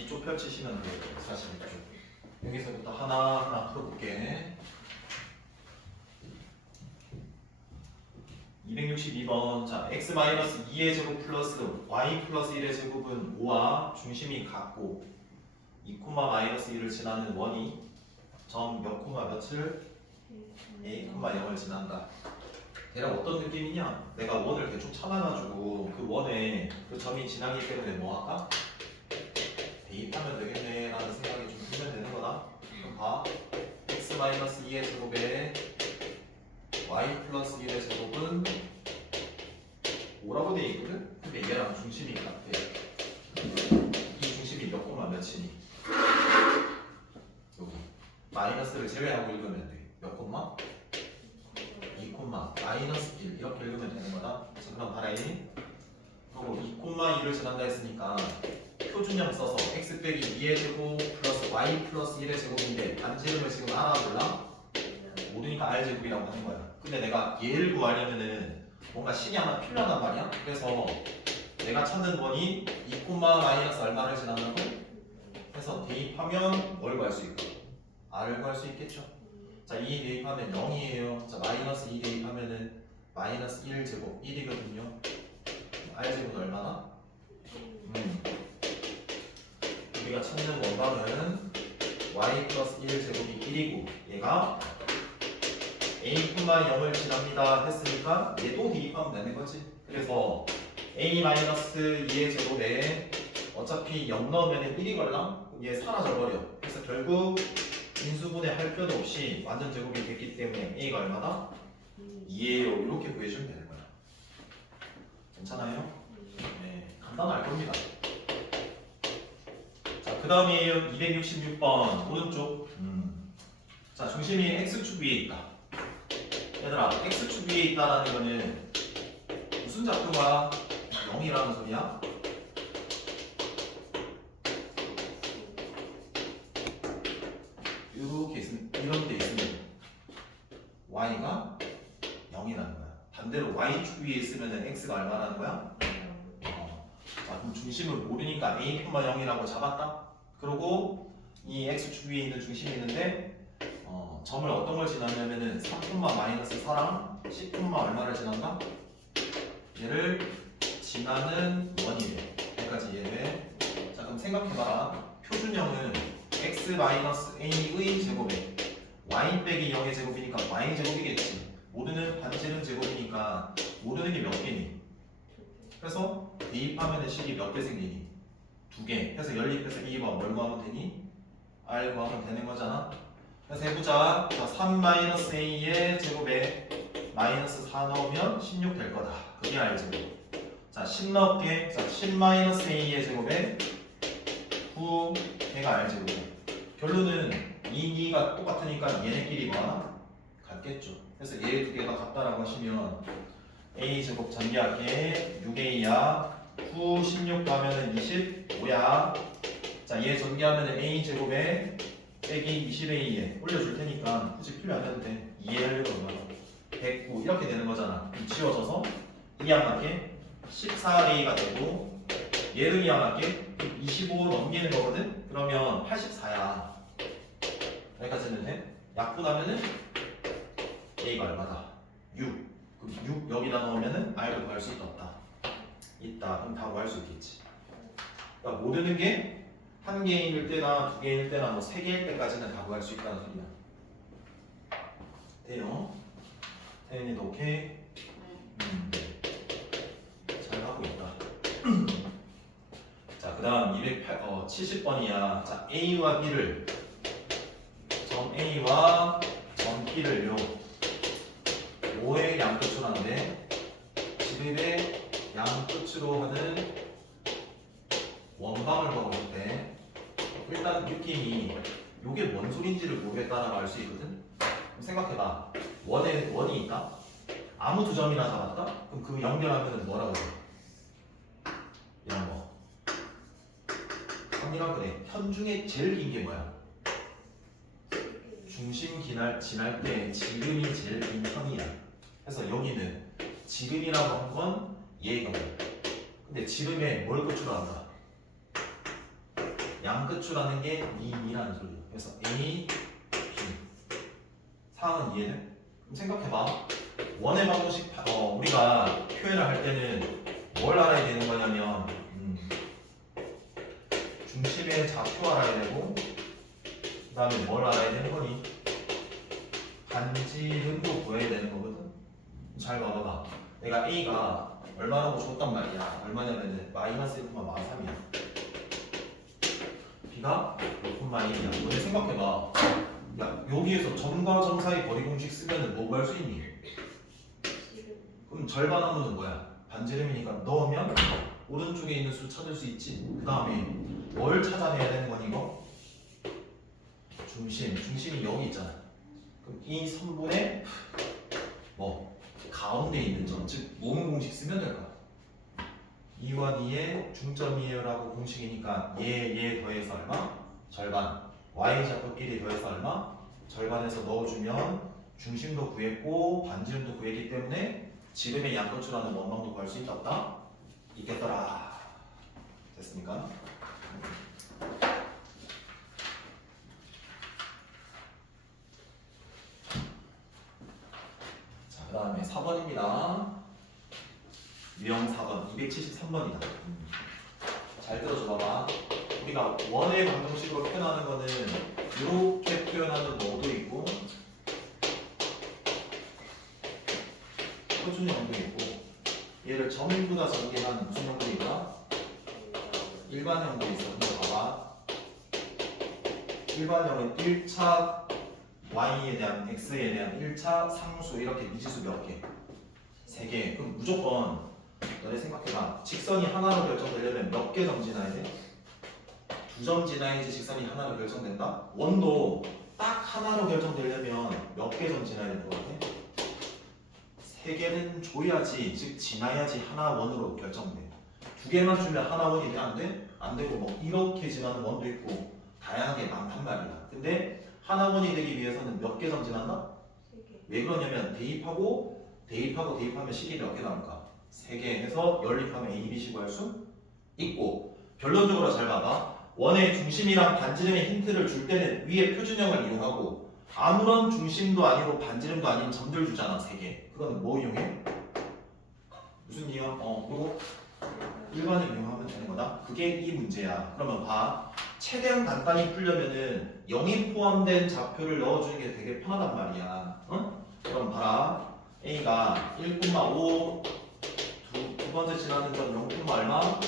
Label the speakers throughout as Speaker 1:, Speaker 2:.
Speaker 1: 이쪽 펼치시면 돼요. 사실 이쪽. 여기서부터 하나 하나 풀어볼게. 262번 자 x 마이너스 2의 제곱 플러스 y 플러스 1의 제곱은 5와 중심이 같고 2 코마 마이너스 1을 지나는 원이 점 몇 코마 몇을 a 코마 0을 지난다. 대략 어떤 느낌이냐? 내가 원을 대충 찾아가지고 그 원에 그 점이 지나기 때문에 뭐 할까? 대입하면 되겠네 라는 생각이 좀 들면 되는 거다. 그럼 봐. x 마이너스 2의 제곱에 y 플러스 1의 제곱은 5라고 돼 있거든? 근데 얘랑 중심이 같아. 이 중심이 몇 코마 몇이니? 여기. 마이너스를 제외하고 읽으면 돼. 몇 코마? 2 콤마 마이너스 1 이렇게 읽으면 되는 거다. 자 그럼 봐라 이 그리고 2 콤마 2를 지난다 했으니까 표준형 써서 x 빼기 2의 제곱 플러스 y 플러스 1의 제곱인데 반지름을 지금 알아 몰라? 모르니까 r 제곱이라고 하는 거야. 근데 내가 얘를 구하려면은 뭔가 식이 하나 필요하단 말이야. 그래서 내가 찾는 원이 2 콤마 마이너스 얼마를 지난다고? 해서 대입하면 뭘 구할 수 있고? r을 구할 수 있겠죠. 자, 2 대입하면 0이에요. 자, 마이너스 2 대입하면은 마이너스 1 제곱 1이거든요. r 제곱은 얼마나? 음. 우리가 찾는 원방은 y 플러스 1 제곱이 1이고 얘가 a 0을 지납니다 했으니까 얘도 대입하면 되는 거지. 그래서 a 마이너스 2의 제곱에 어차피 0 넣으면 1이 걸라? 그럼 얘 사라져 버려. 그래서 결국 인수분해 할 필요도 없이 완전 제곱이 됐기 때문에 a가 얼마다? 2예요. 이렇게 구해주면 되는 거야. 괜찮아요? 네, 간단할 겁니다. 자, 그 다음에 266번 오른쪽. 음. 자, 중심이 x축 위에 있다. 얘들아, x축 위에 있다라는 거는 무슨 작도가 0이라는 소리야? 이렇게 있으면 이런 데 있으면 y가 0이라는 거야. 반대로 y축 위에 있으면 x가 얼마라는 거야? 어. 자, 그럼 중심을 모르니까 a, 0이라고 잡았다. 그리고 이 x축 위에 있는 중심이 있는데 어, 점을 어떤 걸 지나냐면은 3, 마이너스 4랑 10, 얼마를 지난다? 얘를 지나는 원이래. 여기까지 이해돼. 자, 그럼 생각해봐라. 표준형은 x 마이너스 a의 제곱에 y 빼기 0의 제곱이니까 y 제곱이겠지. 모르는 반지름 제곱이니까 모르는 게 몇 개니? 그래서 대입하면 식이 몇 개 생기니? 두 개. 그래서 연립해서 2번 뭘 구하면 되니? r 구하면 되는 거잖아. 그래서 해보자. 자, 3 마이너스 a의 제곱에 마이너스 4 넣으면 16 될 거다. 그게 r 제곱. 자, 10 넣을게. 자, 10 마이너스 a의 제곱에 9 걔가 r 제곱. 결론은 이 2가 똑같으니까 얘네끼리 뭐하나? 같겠죠. 그래서 얘 두 개가 같다라고 하시면 a 제곱 전개할게 6a야 9, 16 가면은 25야. 자얘 전개하면은 a 제곱에 빼기 20a에 올려줄 테니까 굳이 필요 안 해도 돼. 2에 그러면. 109 이렇게 되는 거잖아. 그럼 지워져서 2항하게 14a가 되고 얘를 2항하게 25 넘기는 거거든? 그러면 84야. 여기까지는 돼? 약분하면은 a가 얼마다? 6 그럼 6 여기다 넣으면은 r도 구할 수 있다 없다? 있다. 그럼 다 구할 수 있겠지. 그러니까 모르는 게 한 개일 때나 두 개일 때나 뭐 세 개일 때까지는 다 구할 수 있다는 소리야. 돼요? 태연이도 오케이? 음, 잘 하고 있다. 자 그 다음 208, 어, 70번이야. 자 A와 B를 점 A와 점 B를요. 5의 양끝으로 하는데 지름의 양 끝으로 하는 원방을 보고 있대 일단 느낌이 이게 뭔 소린지를 모르겠다라고 알 수 있거든? 생각해봐. 원에 원이 있다 아무 두 점이나 잡았다? 그럼 그 연결하면 뭐라고 해? 이런 거. 선이라 그래. 현 중에 제일 긴 게 뭐야? 중심 기날 지날 때 지름이 제일 긴 편이야. 그래서 여기는 지름이라고 한 건 얘거든. 근데 지름에 뭘 고추로 한다? 양끝추라는 게 미미라는 소리예요. 그래서 A, B. 상황은 이해돼? 그럼 생각해봐. 원의 방정식 바- 어, 우리가 표현을 할 때는 뭘 알아야 되는 거냐면 음, 중심의 좌표 알아야 되고 그 다음에 뭘 알아야 되는 거니? 반지름도 구해야 되는 거거든. 잘 봐봐봐. 내가 A가 얼마라고 줬단 말이야. 얼마냐면은 마이너스 1, 마이너스 3이야. B가 6,1이야. 너네 생각해봐. 야 여기에서 점과 점 사이 거리 공식 쓰면은 뭐 구할 수 있니? 그럼 절반 하면은 뭐야? 반지름이니까 넣으면 오른쪽에 있는 수 찾을 수 있지. 그 다음에 뭘 찾아내야 되는 거니 이거? 중심. 중심이 여기 있잖아. 그럼 이 선분의 뭐 가운데 있는 점, 즉 모음 공식 쓰면 될 거야. 2와 2의 중점이에요라고 공식이니까 얘, 얘 더해서 얼마? 절반. y 좌표끼리 더해서 얼마? 절반에서 넣어주면 중심도 구했고 반지름도 구했기 때문에 지름의 양거추라는 원망도 구할 수 있다 없다? 있겠더라. 됐습니까? 자, 그 다음에 4번입니다. 유형 4번, 273번이다. 잘 들어줘 봐봐. 우리가 원의 방정식으로 표현하는 거는 이렇게 표현하는 뭐도 있고 표준형도 있고 얘를 전부 다 전개하는 무슨 형도 있나? 일반형도 있어. 근데 봐봐. 일반형은 1차 y에 대한 x에 대한 1차 상수 이렇게 미지수 몇 개? 세 개. 그럼 무조건 너네 생각해봐. 직선이 하나로 결정되려면 몇 개 점 지나야 돼? 두 점 지나야지 직선이 하나로 결정된다? 원도 딱 하나로 결정되려면 몇 개 점 지나야 되는 것 같아? 세 개는 줘야지, 즉 지나야지 하나 원으로 결정돼. 두 개만 주면 하나 원이 돼? 안 돼? 안 되고 뭐 이렇게 지나는 원도 있고 다양하게 많단 말이야. 근데 하나 원이 되기 위해서는 몇개점 지난다? 왜 그러냐면 대입하고 대입하고 대입하면 식이 몇개 나올까? 세 개 해서 연립하면 A, B, C 구할 수 있고 결론적으로 잘 봐봐 원의 중심이랑 반지름의 힌트를 줄 때는 위에 표준형을 이용하고 아무런 중심도 아니고 반지름도 아닌 점들 주잖아 세개 그거는 뭐 이용해? 무슨 이용? 어 그리고 일반을 이용하면 되는 거다 그게 이 문제야 그러면 봐 최대한 간단히 풀려면은 0이 포함된 좌표를 넣어주는 게 되게 편하단 말이야 응? 그럼 봐라 A가 1,5 두, 두 번째 지나는 점 0, 얼마?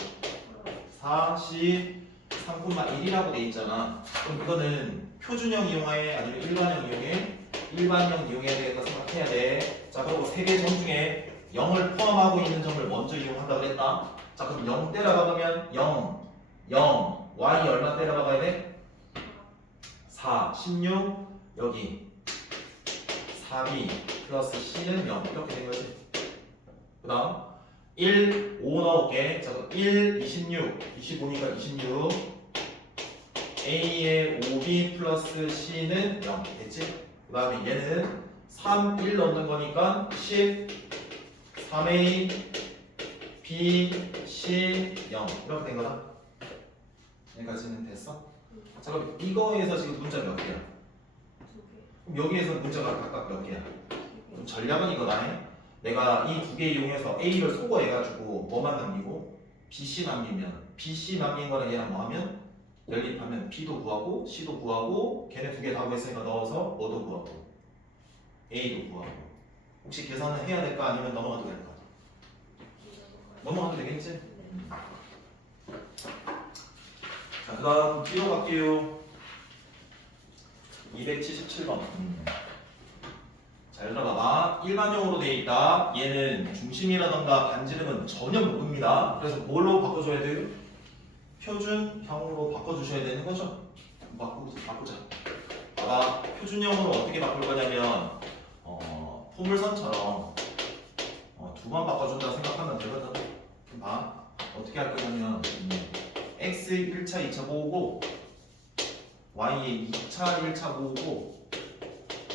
Speaker 1: 40, 3,1이라고 돼 있잖아. 그럼 이거는 표준형 이용해 아니면 일반형 이용해? 일반형 이용해야 되겠다 생각해야 돼. 자 그리고 세 개 점 중에 0을 포함하고 있는 점을 먼저 이용한다 그랬다. 자 그럼 0 때려박으면 0, 0, y 얼마 때려박아야 돼? 4, 16 여기 4b 플러스 c는 0 이렇게 된 거지. 그 다음 1, 5 넣을게. 자, 그럼 1, 26, 25니까 26. A의 5B 플러스 C는 0. 됐지? 그 다음에 얘는 3, 1 넣는 거니까 10, 3A, B, C, 0. 이렇게 된 거다. 여기까지는 됐어? 자, 그럼 이거에서 지금 문자 몇 개야? 그럼 여기에서 문자가 각각 몇 개야? 그럼 전략은 이거다. 해. 내가 이 두 개 이용해서 A를 소거해가지고 뭐만 남기고 BC 남기면 BC 남긴 거랑 얘랑 뭐 하면 연립하면 B도 구하고 C도 구하고 걔네 두 개 다 구했으니까 넣어서 뭐도 구하고 A도 구하고 혹시 계산을 해야 될까 아니면 넘어가도 될까? 넘어가도 되겠지? 자 그 다음 뒤로 갈게요 277번 잘 들어봐봐. 일반형으로 돼 있다. 얘는 중심이라던가 반지름은 전혀 모릅니다. 그래서 뭘로 바꿔줘야 돼요? 표준형으로 바꿔주셔야 되는 거죠? 바꾸자. 바꾸자. 봐봐. 표준형으로 어떻게 바꿀 거냐면 어, 포물선처럼 어, 두 번 바꿔준다 생각하면 되거든. 봐. 어떻게 할 거냐면 음, x 1차 2차 모으고 y의 2차 1차 모으고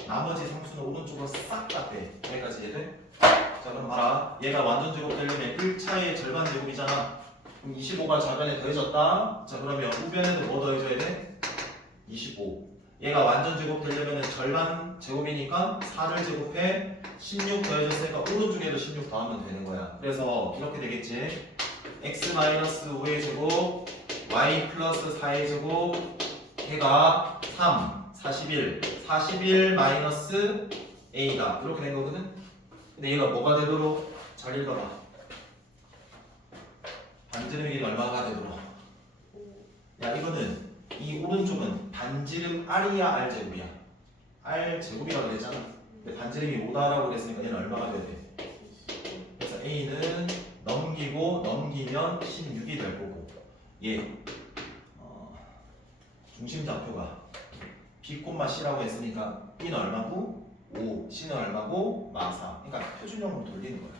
Speaker 1: 나머지 상수는 오른쪽으로 싹 다 빼. 여기까지 이해돼? 자 그럼 봐라. 얘가 완전 제곱 되려면 1차의 절반 제곱이잖아. 그럼 25가 좌변에 더해졌다. 자 그러면 우변에도 뭐 더해져야 돼? 25. 얘가 완전 제곱 되려면 절반 제곱이니까 4를 제곱해 16 더해졌으니까 오른쪽에도 16 더하면 되는 거야. 그래서 이렇게 되겠지. x 마이너스 5의 제곱 y 플러스 4의 제곱 얘가 3, 41, 41 마이너스 a다. 이렇게 된 거거든. 근데 얘가 뭐가 되도록 잘 읽어봐. 반지름 길이 얼마가 되도록? 야 이거는 이 오른쪽은 반지름 r이야 r 제곱이야. r 제곱이라고 그랬잖아. 근데 반지름이 5다라고 그랬으니까 얘는 얼마가 돼야 돼? 그래서 a는 넘기고 넘기면 16이 될 거고 얘 어, 중심 좌표가 b, c라고 했으니까 b는 얼마고 5, c는 얼마고 마사. 그러니까 표준형으로 돌리는 거야.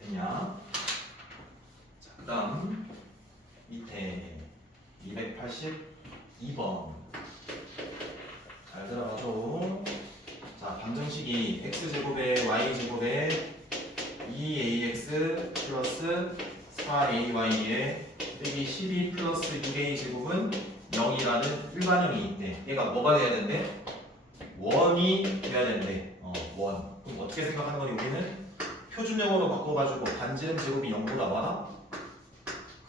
Speaker 1: 됐냐? 자, 그 다음 밑에 282번 잘 들어가죠. 자, 방정식이 x 제곱에 y 제곱에 2ax 플러스 4ay에 빼기 12 플러스 6a 제곱은 0이라는 일반형이 있대. 얘가 뭐가 돼야 된대? 원이 돼야 된대. 어, 원. 그럼 어떻게 생각하는 거니 우리는? 표준형으로 바꿔가지고 반지름 제곱이 0보다 많아?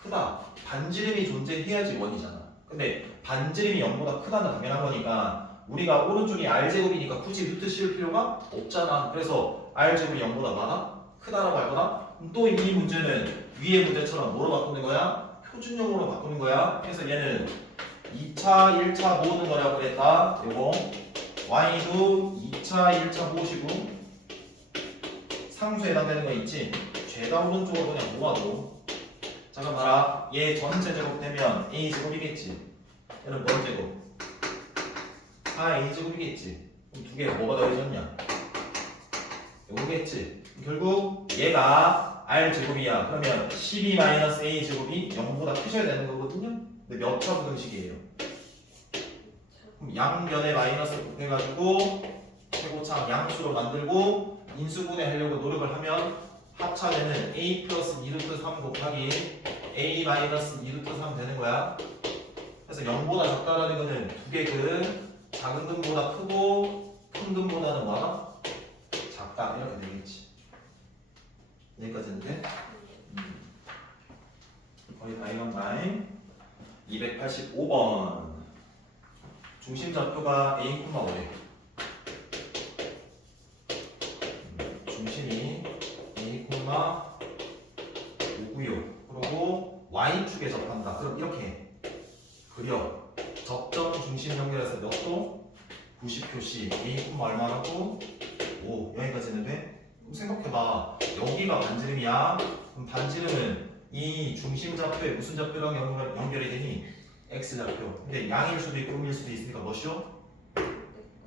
Speaker 1: 크다. 반지름이 존재해야지 원이잖아. 근데 반지름이 0보다 크다는 당연한 거니까 우리가 오른쪽이 r제곱이니까 굳이 루트 씌울 필요가 없잖아. 그래서 r제곱이 0보다 많아? 크다라고 할 거다? 또 이 문제는 위의 문제처럼 뭐로 바꾸는 거야? 표준형으로 바꾸는 거야. 그래서 얘는 2차, 1차 모으는 거라고 그랬다. 요거 y도 2차, 1차 모으시고 상수에 해당되는 거 있지? 죄다 오른쪽으로 그냥 모아도 잠깐 봐라 얘 전체 제곱 되면 a 제곱이겠지 얘는 뭔 제곱? 4a 제곱이겠지 그럼 두 개가 뭐가 더해졌냐? 요거겠지 결국 얘가 r 제곱이야 그러면 12 마이너스 a 제곱이 0보다 크셔야 되는 거거든요 근데 몇 차 부등식이에요? 그럼 양변에 마이너스 곱해가지고 최고차 양수로 만들고 인수분해 하려고 노력을 하면 합차되는 a 플러스 2 루트 3 곱하기 a 마이너스 2 루트 3 되는 거야. 그래서 0보다 작다라는 거는 두개그 작은 등보다 크고 큰 등보다는 뭐하다? 작다 이렇게 되겠지. 여기까지는 돼? 음. 거의 다 이런 마임. 285번 중심 좌표가 a, 5래. 중심이 a, 5구요. 그리고 y축에 접한다. 그럼 이렇게 그려. 접점 중심 연결해서 몇 도? 90표시. a, 얼마라고? 5. 여기까지는 돼? 생각해봐. 여기가 반지름이야. 그럼 반지름은 이 중심 좌표에 무슨 좌표랑 연결, 연결이 되니? x 좌표. 근데 양일 수도 있고 음일 수도 있으니까 뭐시오?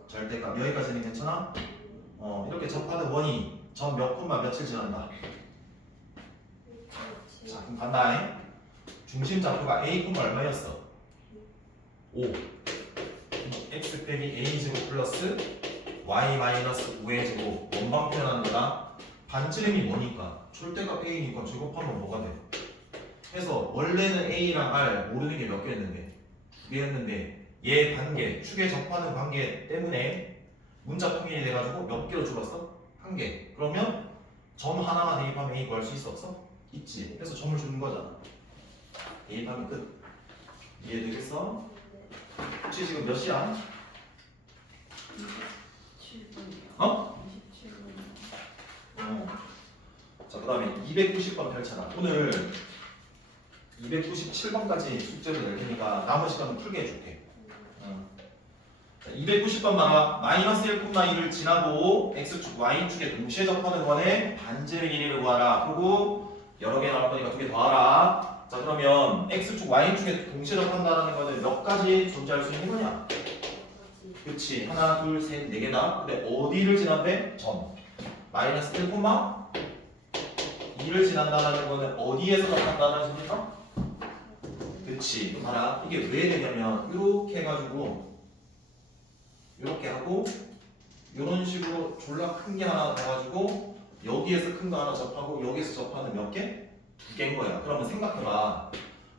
Speaker 1: 절대값. 여기까지는 괜찮아? 어, 이렇게 접하는 원이 점몇 콤마 며칠 지난다. 자, 그럼 간다. 중심 좌표가 a 콤마 얼마였어? 5. x 빼기 a 제곱 플러스 y 마이너스 5의 제곱 원방 표현하는 거다. 반지름이 뭐니까? 절대값 a니까 제곱하면 뭐가 돼? 해서 원래는 a랑 r 모르는 게 몇 개였는데 두 개였는데 얘 관계 축에 접하는 관계 때문에 문자 통일이 돼가지고 몇 개로 줄었어? 한 개. 그러면 점 하나만 대입하면 a 구할 수 있어 없어? 있지. 그래서 점을 주는 거잖아. 대입하면 끝. 이해되겠어? 혹시 지금 몇 시야? 어? 어. 자, 그 다음에 290번 펼쳐라. 오늘 297번까지 숙제를 낼 테니까 남은 시간은 풀게 해줄게. 어. 자, 290번 봐봐. 마이너스 1,1을 지나고 x축, y축에 동시에 접하는 원의 반지름 길이를 구하라. 그리고 여러 개 나올 거니까 두 개 더하라. 자, 그러면 x축, y축에 동시에 접한다는 거는 몇 가지 존재할 수 있는 거냐? 그치. 하나, 둘, 셋, 네 개다. 근데 어디를 지난대? 점. 마이너스 1, 2를 지난다는 거는 어디에서 나타난다는 소리가? 그치. 그럼 봐라. 이게 왜 되냐면 이렇게 해가지고 이렇게 하고 이런 식으로 졸라 큰 게 하나 나가지고 여기에서 큰 거 하나 접하고 여기에서 접하는 몇 개? 두 개인 거야. 그러면 생각해봐.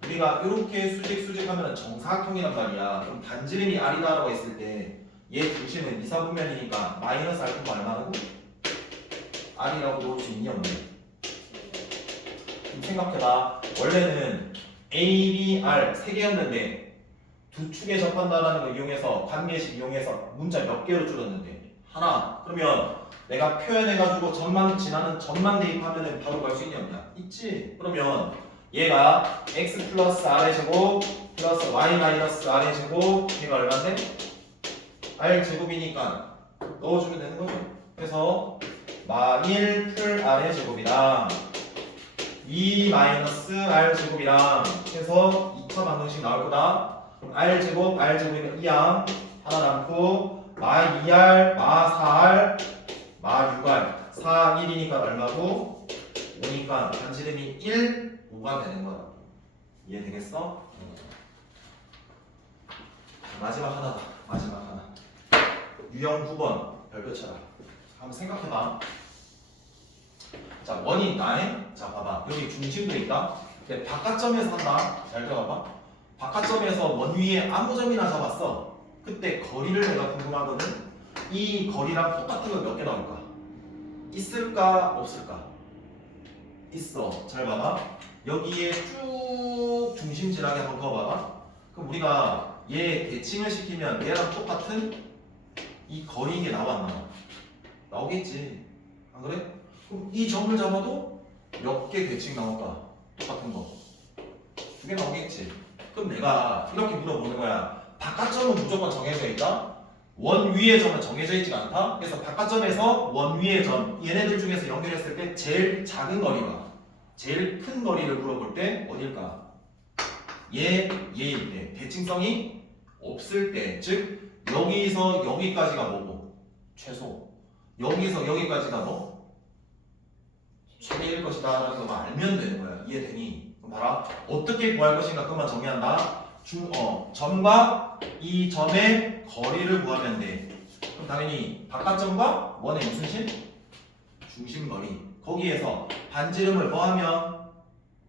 Speaker 1: 우리가 이렇게 수직 수직하면 정사각형이란 말이야. 그럼 단지름이 R이다라고 했을 때 얘 중심은 이사분면이니까 마이너스 R 콤마 얼마라고? R이라고 놓을 수 있니 없니? 생각해봐. 원래는 A, B, R 세 개였는데 두 축에 접한다라는 걸 이용해서 관계식 이용해서 문자 몇 개로 줄였는데 하나. 그러면 내가 표현해가지고 전만 지나는 전만 대입하면은 바로 갈 수 있냐 없냐? 있지. 그러면 얘가 x 플러스 r의 제곱 플러스 y 마이너스 r의 제곱 얘가 얼마인데? r 제곱이니까 넣어주면 되는 거죠. 그래서 만일 풀 r의 제곱이랑 2 마이너스 r 제곱이랑 해서 2차 방정식 나올 거다. 그럼 r 제곱 r 제곱이면 2항 하나 남고 마 2r 마 4r 마 6r 4 1이니까 얼마고 5니까 반지름이 1 5가 되는 거야. 이해되겠어? 마지막 하나다. 마지막 하나. 유형 9번 별표 쳐라. 한번 생각해봐. 자 원이 있다네. 자 봐봐 여기 중심도 있다. 근데 바깥점에서 한다. 잘 들어가봐. 바깥점에서 원 위에 아무 점이나 잡았어. 그때 거리를 내가 궁금하거든. 이 거리랑 똑같은 거몇개 나올까? 있을까 없을까? 있어. 잘 봐봐. 여기에 쭉 중심지나게 한번 그어봐봐. 그럼 우리가 얘 대칭을 시키면 얘랑 똑같은 이 거리인 게 나와 안 나와? 나오겠지. 안 그래? 그럼 이 점을 잡아도 몇 개 대칭 나올까? 똑같은 거. 두 개 나오겠지. 그럼 내가 이렇게 물어보는 거야. 바깥점은 무조건 정해져 있다? 원 위의 점은 정해져 있지가 않다? 그래서 바깥점에서 원 위의 점, 얘네들 중에서 연결했을 때 제일 작은 거리가 제일 큰 거리를 물어볼 때 어딜까? 얘, 얘일 때 대칭성이 없을 때, 즉 여기서 여기까지가 뭐고? 최소. 여기서 여기까지가 뭐? 최대일 것이다 라는 것만 알면 되는 거야. 이해되니? 그럼 봐라. 어떻게 구할 것인가 그것만 정의한다. 중, 어, 점과 이 점의 거리를 구하면 돼. 그럼 당연히 바깥점과 원의 무슨 심? 중심거리. 거기에서 반지름을 뭐하면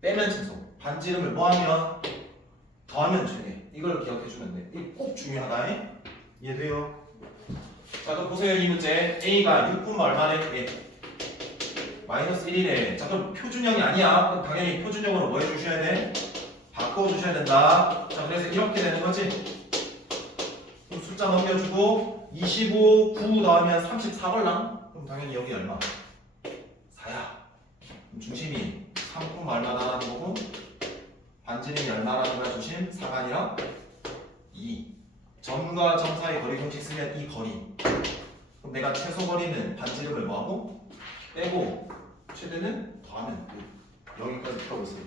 Speaker 1: 빼면 최소. 반지름을 뭐하면 더하면 최대. 이걸 기억해주면 돼. 이게 꼭 중요하다. 이해돼요? 자 그럼 보세요 이 문제 A가 6분의 얼마네? 예. 마이너스 1이래. 자 그럼 표준형이 아니야. 그럼 당연히 표준형으로 뭐 해주셔야 돼? 바꿔주셔야 된다. 자 그래서 이렇게 되는 거지. 그럼 숫자 넘겨주고 25, 9 나오면 34 걸랑? 그럼 당연히 여기 얼마? 4야. 그럼 중심이 3분 얼마나라는 거고 반지름이 얼마라는 거야 중심? 4가 아니라 2. 점과 점 사이 거리 공식 쓰면 이 거리. 그럼 내가 최소 거리는 반지름을 뭐하고? 빼고 최대는 더하면 돼. 여기까지 풀어보세요.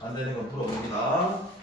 Speaker 1: 안 되는 건 풀어봅니다.